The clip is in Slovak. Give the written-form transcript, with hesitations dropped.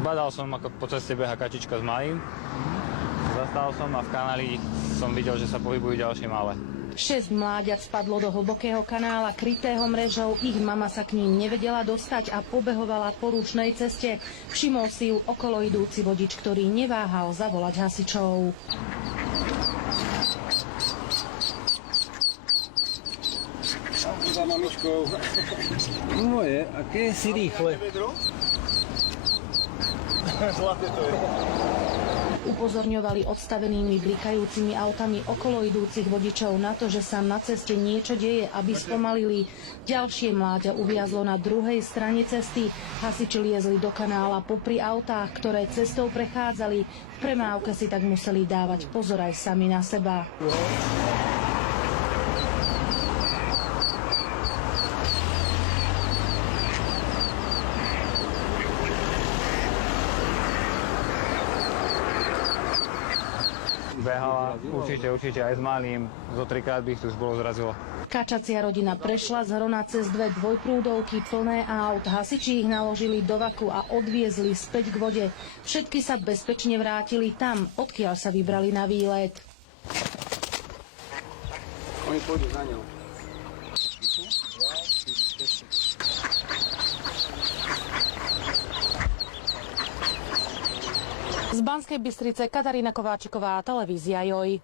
Badal som, ako po ceste beha kačička s malým. Zastal som a v kanáli som videl, že sa pohybujú ďalšie malé. 6 mláďat spadlo do hlbokého kanála krytého mrežou, ich mama sa k ním nevedela dostať a pobehovala po rušnej ceste. Všimol si ju okolo idúci vodič, ktorý neváhal zavolať hasičov. Za mamičkou. Moje, aké si rýchle. Zlaté to je. Upozorňovali odstavenými blikajúcimi autami okolo idúcich vodičov na to, že sa na ceste niečo deje, aby spomalili. Ďalšie mláďa uviazlo na druhej strane cesty. Hasiči liezli do kanála popri autách, ktoré cestou prechádzali. V premávke si tak museli dávať pozor aj sami na seba. Behala určite aj s malým, zo 3-krát by ich tu už bolo zrazilo. Kačacia rodina prešla z Hrona cez 2 dvojprúdovky plné aut. Hasiči ich naložili do vaku a odviezli späť k vode. Všetky sa bezpečne vrátili tam, odkiaľ sa vybrali na výlet. Oni pôjdu za ňou. Z Banskej Bystrice Katarína Kováčiková, televízia JOJ.